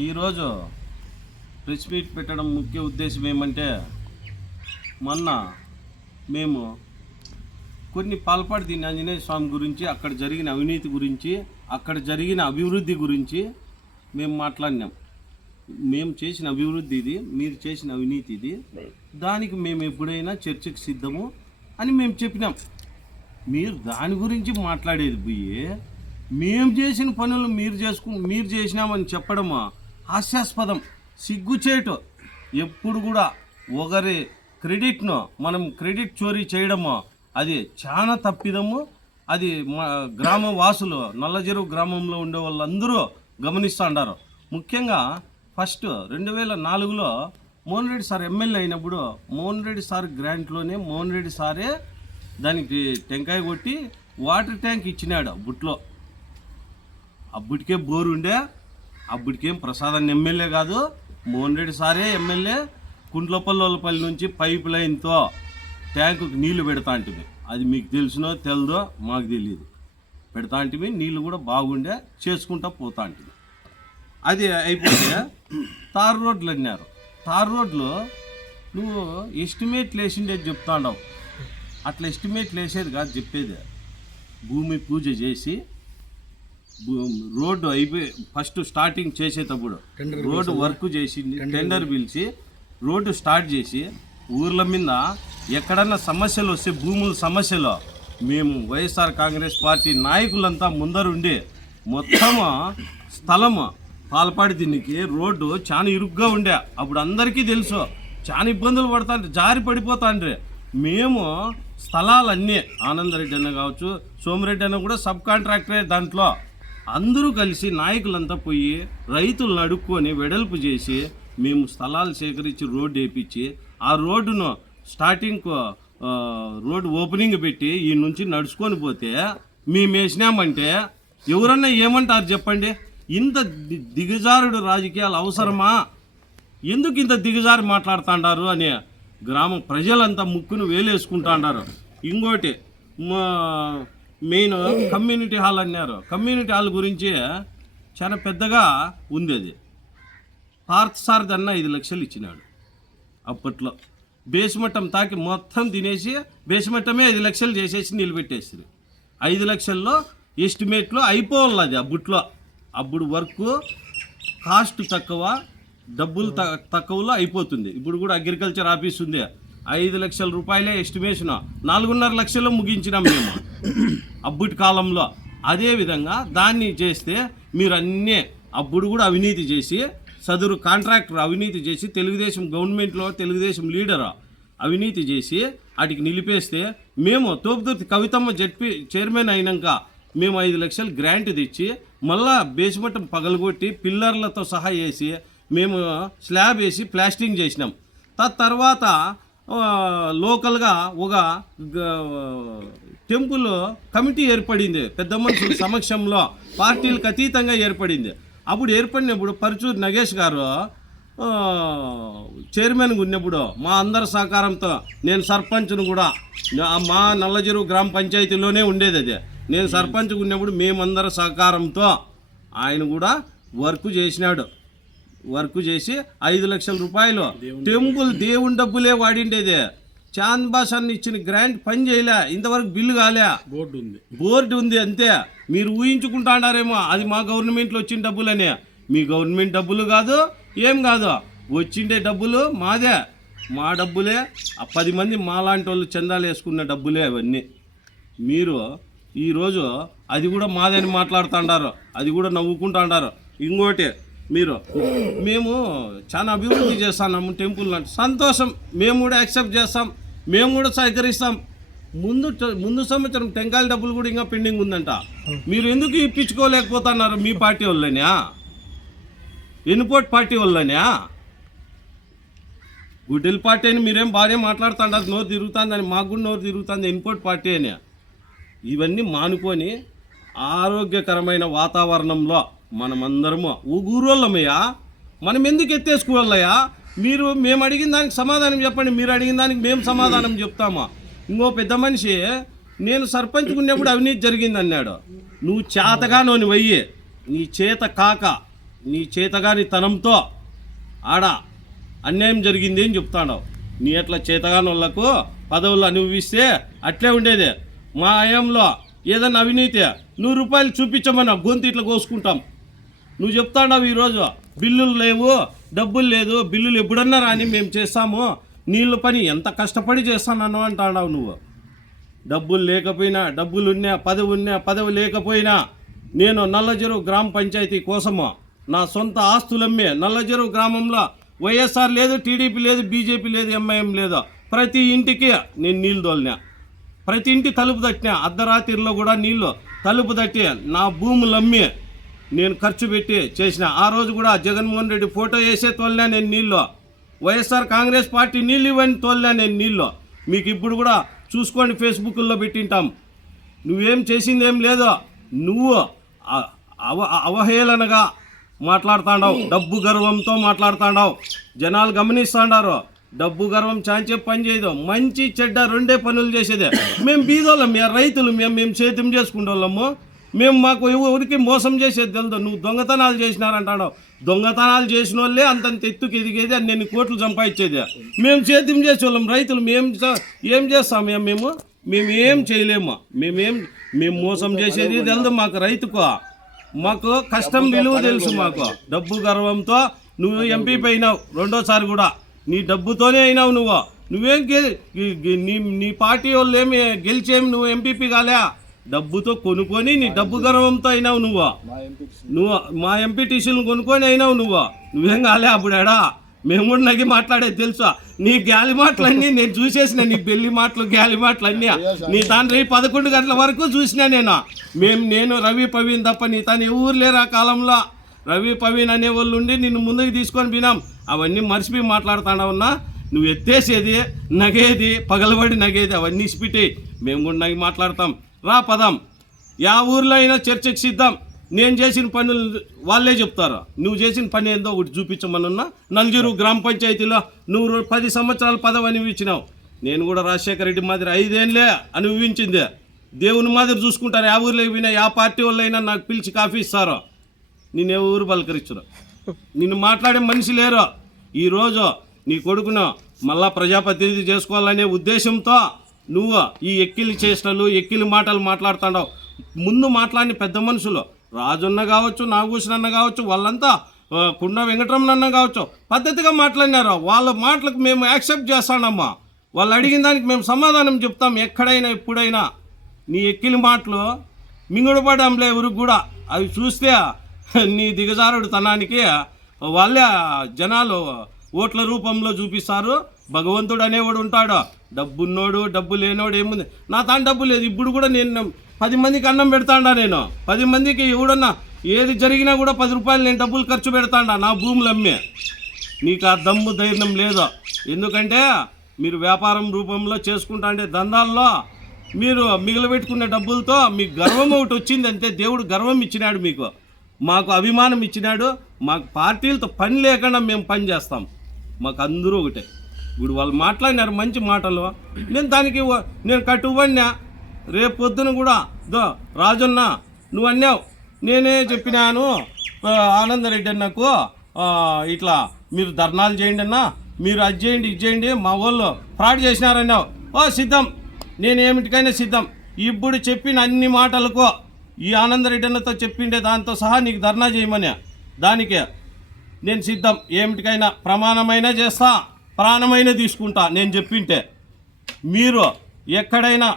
ఈరోజు press meet పెట్టడం ముఖ్య ఉద్దేశం ఏమంటే, మొన్న మేము కొన్ని పాల్పాటి ఆంజనేయ స్వామి గురించి, అక్కడ జరిగిన అవినీతి గురించి, అక్కడ జరిగిన అభివృద్ధి గురించి మేము మాట్లాడినాం. మేము చేసిన అభివృద్ధి ఇది, మీరు చేసిన అవినీతి ఇది, దానికి మేము ఎప్పుడైనా చర్చకు సిద్ధము అని మేము చెప్పినాం. మీరు దాని గురించి మాట్లాడేది పోయి మేము చేసిన పనులు మీరు చేసినామని చెప్పడము హాస్యాస్పదం, సిగ్గుచేటు. ఎప్పుడు కూడా ఒకరి క్రెడిట్ను మనం క్రెడిట్ చోరీ చేయడము అది చాలా తప్పిదము. అది గ్రామ వాసులు, నల్లచెరువు గ్రామంలో ఉండే వాళ్ళందరూ గమనిస్తూ ఉంటారు. ముఖ్యంగా ఫస్ట్ 2004లో మోహన్ రెడ్డి సార్ ఎమ్మెల్యే అయినప్పుడు మోహన్ రెడ్డి సార్ గ్రాంట్లోనే మోహన్ రెడ్డి సారే దానికి టెంకాయ కొట్టి వాటర్ ట్యాంక్ ఇచ్చినాడు బుట్లో. అప్పటికే బోరు ఉండే, అప్పటికేం ప్రసాదాన్ని ఎమ్మెల్యే కాదు, మోహన్ రెడ్డి సారే ఎమ్మెల్యే. కుంట్లపల్లి నుంచి పైప్ లైన్తో ట్యాంకుకి నీళ్లు పెడతా అంటివి. అది మీకు తెలిసినో తెలదో మాకు తెలియదు. పెడతా అంటివి, నీళ్ళు కూడా బాగుండే, చేసుకుంటా పోతా అంటివి. అది అయిపోతే తారు రోడ్లు అన్నారు. తారు రోడ్లు నువ్వు ఎస్టిమేట్లు వేసిండేది చెప్తా ఉండవు. అట్లా ఎస్టిమేట్లు వేసేది కాదు చెప్పేది. భూమి పూజ చేసి రోడ్డు అయిపోయి ఫస్ట్ స్టార్టింగ్ చేసేటప్పుడు రోడ్డు వర్క్ చేసి టెండర్ పిలిచి రోడ్డు స్టార్ట్ చేసి ఊర్ల మీద ఎక్కడన్నా సమస్యలు వస్తే భూముల సమస్యలు మేము వైఎస్ఆర్ కాంగ్రెస్ పార్టీ నాయకులంతా ముందరుండి మొత్తము స్థలము పాల్పాడి దీనికి రోడ్డు చాలా ఇరుగ్గా ఉండే. అప్పుడు అందరికీ తెలుసు, చాలా ఇబ్బందులు పడతాండ్రి, జారి పడిపోతాండ్రి. మేము స్థలాలన్నీ ఆనందరెడ్డి అన్న కావచ్చు, సోమిరెడ్డి అన్న కూడా సబ్ కాంట్రాక్టరే, దాంట్లో అందరూ కలిసి నాయకులంతా పోయి రైతులను అడుక్కొని వెడల్పు చేసి మేము స్థలాలు సేకరించి రోడ్డు వేయించి ఆ రోడ్డును స్టార్టింగ్ రోడ్డు ఓపెనింగ్ పెట్టి ఈ నుంచి నడుచుకొని పోతే మేము వేసినామంటే ఎవరన్నా ఏమంటారు చెప్పండి? ఇంత దిగజారుడు రాజకీయాలు అవసరమా? ఎందుకు ఇంత దిగజారు మాట్లాడుతుంటారు అని గ్రామ ప్రజలంతా ముక్కును వేలేసుకుంటాండారు. ఇంకోటి మెయిన్ కమ్యూనిటీ హాల్ అన్నారు. కమ్యూనిటీ హాల్ గురించి చాలా పెద్దగా ఉంది. అది పార్థసారథి అన్న 5 లక్షలు ఇచ్చినాడు అప్పట్లో. బేస్మట్టం తాకి మొత్తం తినేసి బేస్మట్టమే 5 లక్షలు చేసేసి నిలబెట్టేసారు. 5 లక్షల్లో ఎస్టిమేట్లో అయిపోవాలి అది అప్పట్లో. అప్పుడు వర్క్ కాస్ట్ తక్కువ, డబ్బులు తక్కువలో అయిపోతుంది. ఇప్పుడు కూడా అగ్రికల్చర్ ఆఫీస్ ఉంది, 5 లక్షల రూపాయలే ఎస్టిమేషన్, 4.5 లక్షల్లో ముగించినాం మేము అప్పటి కాలంలో. అదేవిధంగా దాన్ని చేస్తే మీరు అన్నీ అప్పుడు కూడా అవినీతి చేసి, సదరు కాంట్రాక్టర్ అవినీతి చేసి, తెలుగుదేశం గవర్నమెంట్లో తెలుగుదేశం లీడర్ అవినీతి చేసి వాటికి నిలిపేస్తే మేము తోపుదుర్తి కవితమ్మ జడ్పీ చైర్మన్ అయినాక మేము 5 లక్షలు గ్రాంట్ తెచ్చి మళ్ళా బేస్మట్టం పగలగొట్టి పిల్లర్లతో సహా వేసి మేము స్లాబ్ వేసి ప్లాస్టింగ్ చేసినాం. తర్వాత లోకల్గా ఒక టెంపుల్ కమిటీ ఏర్పడింది, పెద్ద మనుషుల సమక్షంలో, పార్టీలకు అతీతంగా ఏర్పడింది. అప్పుడు ఏర్పడినప్పుడు పరుచూరు నగేష్ గారు చైర్మన్గా ఉన్నప్పుడు మా అందరి సహకారంతో, నేను సర్పంచ్ను కూడా, మా నల్లచెరువు గ్రామ పంచాయతీలోనే ఉండేది అది, నేను సర్పంచ్గా ఉన్నప్పుడు మేమందరి సహకారంతో ఆయన కూడా వర్క్ చేసినాడు. వర్క్ చేసి 5 లక్షల రూపాయలు టెంపుల్ దేవుని డబ్బులే వాడిండేది. చాంద్ బాస్ అన్న ఇచ్చిన గ్రాంట్ పని చేయలే, ఇంతవరకు బిల్లు కాలే. బోర్డు ఉంది అంతే. మీరు ఊహించుకుంటాడారేమో అది మా గవర్నమెంట్లో వచ్చిన డబ్బులనే. మీ గవర్నమెంట్ డబ్బులు కాదు, ఏం కాదు, వచ్చిండే డబ్బులు మాదే, మా డబ్బులే. 10 మంది మాలాంటి వాళ్ళు చందాలు వేసుకున్న డబ్బులే అవన్నీ. మీరు ఈరోజు అది కూడా మాదని మాట్లాడుతుంటారు, అది కూడా నవ్వుకుంటాండారు. ఇంకోటి, మేము చాలా అభివృద్ధి చేస్తున్నాము టెంపుల్ అంటే సంతోషం, మేము కూడా యాక్సెప్ట్ చేస్తాం, మేము కూడా సహకరిస్తాం. ముందు సంవత్సరం టెంకాయల డబ్బులు కూడా ఇంకా పెండింగ్ ఉందంట. మీరు ఎందుకు ఇప్పించుకోలేకపోతున్నారు? మీ పార్టీ వాళ్ళనే, ఎన్నిపోటు పార్టీ వాళ్ళనే, గుడ్డెల పార్టీ అని మీరేం బాగానే మాట్లాడుతుంటారు, నోరు తిరుగుతుందని. మాకు కూడా నోరు తిరుగుతుంది ఎన్నిపోటు పార్టీ అని. ఇవన్నీ మానుకొని ఆరోగ్యకరమైన వాతావరణంలో మనమందరము ఊరూళ్ళమయ్యా, మనం ఎందుకు ఎత్తేసుకోవాలయ్యా? మేము అడిగిన దానికి సమాధానం చెప్పండి, మీరు అడిగిన దానికి మేము సమాధానం చెప్తామా? ఇంకో పెద్ద మనిషి నేను సర్పంచ్ ఉన్నప్పుడు అవినీతి జరిగింది అన్నాడు. నువ్వు చేతగా నోని వయ్యి, నీ చేత కాక నీ చేతగాని తనంతో ఆడ అన్యాయం జరిగింది అని చెప్తాడు. నీ అట్లా చేతగాని వాళ్ళకు పదవులు అనుభవిస్తే అట్లే ఉండేది. మా హయాంలో ఏదన్నా అవినీతి 100 రూపాయలు చూపించమన్నా గొంతు ఇట్లా కోసుకుంటాం. నువ్వు చెప్తాడావు ఈరోజు బిల్లులు లేవు, డబ్బులు లేదు, బిల్లులు ఎప్పుడన్నా రాని మేము చేస్తాము, నీళ్ళ పని ఎంత కష్టపడి చేస్తాను అంటాడావు. నువ్వు డబ్బులు లేకపోయినా, డబ్బులు ఉన్నా, పదవి లేకపోయినా నేను నల్లచెరువు గ్రామ పంచాయతీ కోసము నా సొంత ఆస్తులమ్మే నల్లచెరువు గ్రామంలో వైఎస్ఆర్ లేదు, టీడీపీ లేదు, బీజేపీ లేదు, ఎంఐఎం లేదు, ప్రతి ఇంటికి నేను నీళ్ళు తోలినా, ప్రతి ఇంటి తలుపు తట్టినా, అర్ధరాత్రిలో కూడా నీళ్ళు తలుపు తట్టి నా భూములు అమ్మి నేను ఖర్చు పెట్టి చేసిన. ఆ రోజు కూడా జగన్మోహన్ రెడ్డి ఫోటో వేసే తోలినా నేను నీళ్ళు, వైఎస్ఆర్ కాంగ్రెస్ పార్టీ నీళ్ళు ఇవ్వని తోలినా నేను నీళ్ళు. మీకు ఇప్పుడు కూడా చూసుకోండి, ఫేస్బుక్లో పెట్టింటాం. నువ్వేం చేసింది ఏం లేదు, నువ్వు అవహేళనగా మాట్లాడుతాండావు, డబ్బు గర్వంతో మాట్లాడుతాండావు. జనాలు గమనిస్తాండారు. డబ్బు గర్వం చాంచే పని చేయదు, మంచి చెడ్డ రెండే పనులు చేసేదే. మేము బీదోళ్ళం, రైతులు, మేము సేద్యం చేసుకుంటోళ్ళము, మేము మాకు ఎవరికి మోసం చేసేది తెలుదు. నువ్వు దొంగతనాలు చేసినారంటాడు. దొంగతనాలు చేసిన వాళ్ళే అంతంత ఎత్తుకు ఎదిగేది, అని నేను కోట్లు సంపాదించేది. మేము సేద్యం చేసేవాళ్ళం, రైతులు. ఏం చేస్తాం? మేము ఏం చేయలేము. మేము మోసం చేసేది తెలుదు మాకు. రైతుకు మాకు కష్టం విలువ తెలుసు. మాకు డబ్బు గర్వంతో నువ్వు ఎంపీ అయినావు, రెండోసారి కూడా నీ డబ్బుతోనే అయినావు. నువ్వేం నీ పార్టీ వాళ్ళు ఏమి గెలిచేమి, నువ్వు ఎంపీపీ కాలే, డబ్బుతో కొనుక్కొని నీ డబ్బు గర్వంతో అయినావు. నువ్వు మా ఎంపీటీసీలను కొనుక్కొని అయినావు. నువ్వేం కాలే అప్పుడాడా. మేము కూడా నగి మాట్లాడేది తెలుసా? నీ గాలి మాటలన్నీ నేను చూసేసిన, నీ పెళ్లి మాటలు, గాలి మాటలన్నీ. నీ తండ్రి 11 గంటల వరకు చూసినా నేను రవి పవీన్ తప్ప నీ తను ఎవరు లేరు ఆ కాలంలో. రవి పవీన్ అనే వాళ్ళు ఉండి నిన్ను ముందుకు తీసుకొని పోయినాం. అవన్నీ మర్చిపోయి మాట్లాడుతాడవున్నా. నువ్వు ఎత్తేసేది, నగేది, పగలబడి నగేది అవన్నీ ఇసిపెట్టి మేము కూడా నగి మాట్లాడతాం. రా పదం, యా ఊర్లో అయినా చర్చకు సిద్ధం. నేను చేసిన పనులు వాళ్ళే చెప్తారు. నువ్వు చేసిన పని ఏందో ఒకటి చూపించమనున్నా. నల్లచెరువు గ్రామ పంచాయతీలో నువ్వు 10 సంవత్సరాలు పదవి అనుభవించినావు. నేను కూడా రాజశేఖర రెడ్డి మాదిరి 5 ఏళ్ళే అనుభవించింది. దేవుని మాదిరి చూసుకుంటారు. ఆ ఊర్లో పోయినా, ఆ పార్టీ వాళ్ళైనా నాకు పిలిచి కాఫీ ఇస్తారు. నేను ఎవరు పలకరించరు, నిన్ను మాట్లాడే మనిషి లేరు. ఈరోజు నీ కొడుకును మళ్ళా ప్రజాప్రతినిధి చేసుకోవాలనే ఉద్దేశంతో నువ్వు ఈ ఎక్కిలి చేష్టలు, ఎక్కిలి మాటలు మాట్లాడుతున్నావు. ముందు మాట్లాడిన పెద్ద మనుషులు రాజన్న కావచ్చు, నాగభూషణ అన్న కావచ్చు, వాళ్ళంతా కుండ వెంకటరమణ అన్న కావచ్చు, పద్ధతిగా మాట్లాడినారు. వాళ్ళ మాటలకు మేము యాక్సెప్ట్ చేస్తానమ్మా. వాళ్ళు అడిగిన దానికి మేము సమాధానం చెప్తాం. ఎక్కడైనా ఎప్పుడైనా నీ ఎక్కిలి మాటలు మింగుడుపడంలే ఎవరికి కూడా. అవి చూస్తే నీ దిగజారుడు తనానికి వాళ్ళే జనాలు ఓట్ల రూపంలో చూపిస్తారు. భగవంతుడు అనేవాడు ఉంటాడు. డబ్బున్నోడు, డబ్బు లేనోడు ఏముంది. నా తాను డబ్బు లేదు. ఇప్పుడు కూడా నేను 10 మందికి అన్నం పెడతాడా. నేను 10 మందికి ఎవడన్నా ఏది జరిగినా కూడా 10 రూపాయలు నేను డబ్బులు ఖర్చు పెడతాడా నా భూములు అమ్మే. నీకు ఆ దమ్ము ధైర్యం లేదు. ఎందుకంటే మీరు వ్యాపారం రూపంలో చేసుకుంటా అంటే దందాల్లో మీరు మిగిలిపెట్టుకునే డబ్బులతో మీకు గర్వం ఒకటి వచ్చింది అంతే. దేవుడు గర్వం ఇచ్చినాడు మీకు, మాకు అభిమానం ఇచ్చినాడు. మాకు పార్టీలతో పని లేకుండా మేము పని చేస్తాం. మాకు అందరూ ఒకటే. ఇప్పుడు వాళ్ళు మాట్లాడినారు మంచి మాటలు, నేను దానికి నేను కట్టుబడినా. రేపు పొద్దున కూడా రాజన్న నువ్వు అన్నావు, నేనే చెప్పినాను ఆనందరెడ్డి అన్నకు, ఇట్లా మీరు ధర్నాలు చేయండి అన్న, మీరు అది చేయండి ఇది చేయండి, మా వాళ్ళు ఫ్రాడ్ చేసినారన్నావు. సిద్ధం, నేనేమిటికైనా సిద్ధం. ఇప్పుడు చెప్పిన అన్ని మాటలకు ఈ ఆనందరెడ్డి అన్నతో చెప్పిండే దాంతో సహా నీకు ధర్నా చేయమని, దానికి నేను సిద్ధం. ఏమిటికైనా ప్రమాణమైనా చేస్తా, ప్రాణమైన తీసుకుంటా. నేను చెప్పింటే మీరు ఎక్కడైనా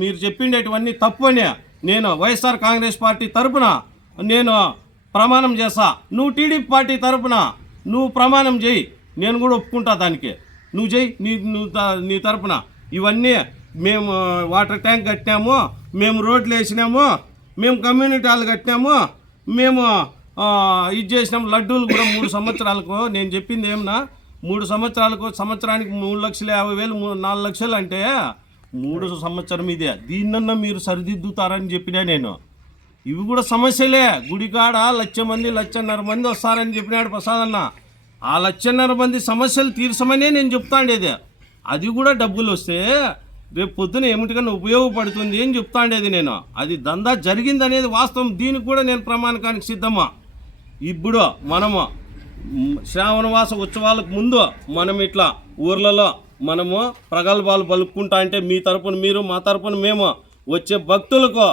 మీరు చెప్పిండేటివన్నీ తప్పు అని నేను వైఎస్ఆర్ కాంగ్రెస్ పార్టీ తరపున నేను ప్రమాణం చేస్తా. నువ్వు టీడీపీ పార్టీ తరపున నువ్వు ప్రమాణం చేయి, నేను కూడా ఒప్పుకుంటా దానికి. నువ్వు చేయి నీ తరపున. ఇవన్నీ మేము వాటర్ ట్యాంక్ కట్టినాము, మేము రోడ్లు వేసినాము, మేము కమ్యూనిటీ హాల్ కట్టినాము, మేము ఇది చేసినాము. లడ్డూలు కూడా 3 సంవత్సరాలకు నేను చెప్పింది ఏమన్నా, 3 సంవత్సరాలకు సంవత్సరానికి 3,50,000 4 లక్షలు అంటే 3 సంవత్సరం ఇదే. దీన్నన్నా మీరు సరిదిద్దుతారని చెప్పినా నేను. ఇవి కూడా సమస్యలే. గుడికాడ 1,00,000 మంది 1,50,000 మంది వస్తారని చెప్పినాడు ప్రసాద్ అన్న. ఆ 1,50,000 మంది సమస్యలు తీర్చమనే నేను చెప్తాండేది. అది కూడా డబ్బులు వస్తే రేపు పొద్దున ఏమిటికన్నా ఉపయోగపడుతుంది అని చెప్తాండేది నేను. అది దందా జరిగిందనేది వాస్తవం. దీనికి కూడా నేను ప్రమాణకానికి సిద్ధమా. ఇప్పుడు మనము శ్రావణవాస ఉత్సవాలకు ముందు మనం ఇట్లా ఊర్లలో మనము ప్రగల్భాలు పలుకుంటా అంటే మీ తరపున మీరు మా తరపున మేము వచ్చే భక్తులకు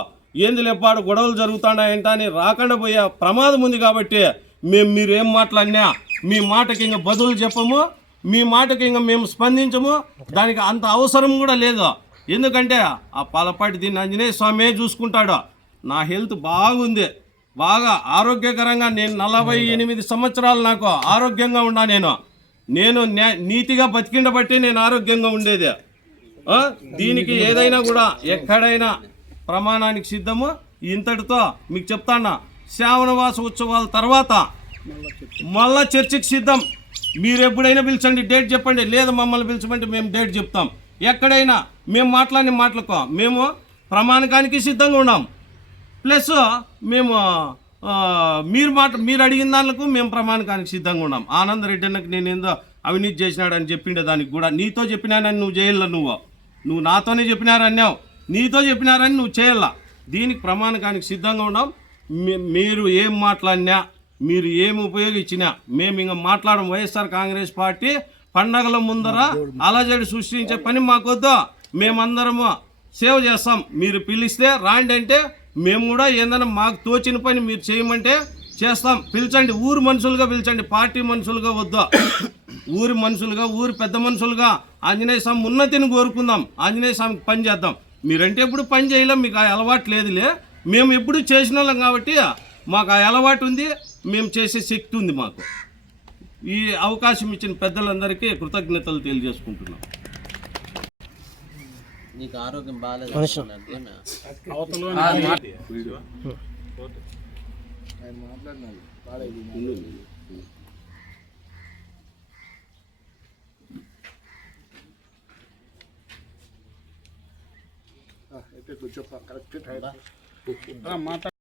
ఏంది లేపాడు గొడవలు జరుగుతున్నాయంట అని రాకుండా పోయే ప్రమాదం ఉంది కాబట్టి మీరు ఏం మాట్లాడినా మీ మాటకి ఇంకా బదులు చెప్పము, మీ మాటకి ఇంకా మేము స్పందించము. దానికి అంత అవసరం కూడా లేదు. ఎందుకంటే ఆ పాలపాటి దీన్ని ఆంజనేయ స్వామి చూసుకుంటాడు. నా హెల్త్ బాగుంది, బాగా ఆరోగ్యకరంగా, నేను 48 సంవత్సరాలు నాకు ఆరోగ్యంగా ఉన్నా. నేను నీతిగా బతికిండబట్టి నేను ఆరోగ్యంగా ఉండేది. దీనికి ఏదైనా కూడా ఎక్కడైనా ప్రమాణానికి సిద్ధము. ఇంతటితో మీకు చెప్తాను, శ్రావణవాస ఉత్సవాల తర్వాత మళ్ళా చర్చకి సిద్ధం. మీరు ఎప్పుడైనా పిలిచండి, డేట్ చెప్పండి. లేదా మమ్మల్ని పిలిచమంటే మేము డేట్ చెప్తాం. ఎక్కడైనా మేము మాట్లాడిన మాటలకు మేము ప్రమాణికానికి సిద్ధంగా ఉన్నాం. ప్లస్ మేము మీరు అడిగిన దానికి మేము ప్రమాణికానికి సిద్ధంగా ఉన్నాం. ఆనందరెడ్డి అన్నకు నేను ఏందో అవినీతి చేసినాడని చెప్పిండే దానికి కూడా నీతో చెప్పినానని నువ్వు చేయాల, నువ్వు నాతోనే చెప్పినారన్నావు, నీతో చెప్పినారని నువ్వు చేయాల. దీనికి ప్రమాణికానికి సిద్ధంగా ఉన్నాం. మీరు ఏం మాట్లాడినా, మీరు ఏమి ఉపయోగించినా మేము ఇంకా మాట్లాడడం. వైఎస్ఆర్ కాంగ్రెస్ పార్టీ పండగల ముందర అలజడి సృష్టించే పని మాకొద్దు. మేమందరము సేవ చేస్తాం. మీరు పిలిస్తే రాండి అంటే మేము కూడా ఏదైనా మాకు తోచిన పని మీరు చేయమంటే చేస్తాం. పిలిచండి, ఊరు మనుషులుగా పిలిచండి, పార్టీ మనుషులుగా వద్దు. ఊరి మనుషులుగా, ఊరి పెద్ద మనుషులుగా ఆంజనేయ స్వామి ఉన్నతిని కోరుకుందాం. ఆంజనేయ స్వామికి పని చేద్దాం. మీరంటే ఎప్పుడు పని చేయలేం, మీకు ఆ అలవాటు లేదులే. మేము ఎప్పుడు చేసిన వాళ్ళం కాబట్టి మాకు ఆ అలవాటు ఉంది, మేము చేసే శక్తి ఉంది మాకు. ఈ అవకాశం ఇచ్చిన పెద్దలందరికీ కృతజ్ఞతలు తెలియజేసుకుంటున్నాం. నీకు ఆరోగ్యం బాగాలేదు. అయితే కొంచెం కరెక్ట్